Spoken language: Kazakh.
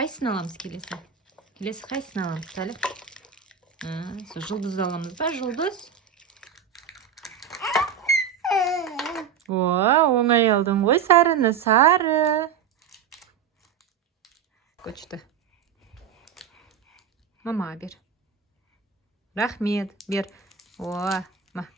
Қайсысын аламыз келесі? Келесі қайсысын аламыз, Сәлім? Сол жұлдыз аламыз ба, жұлдыз? Оңай алдың ғой сарыны, сары. Көшті. Мама бер. Рахмет, бер. Ма.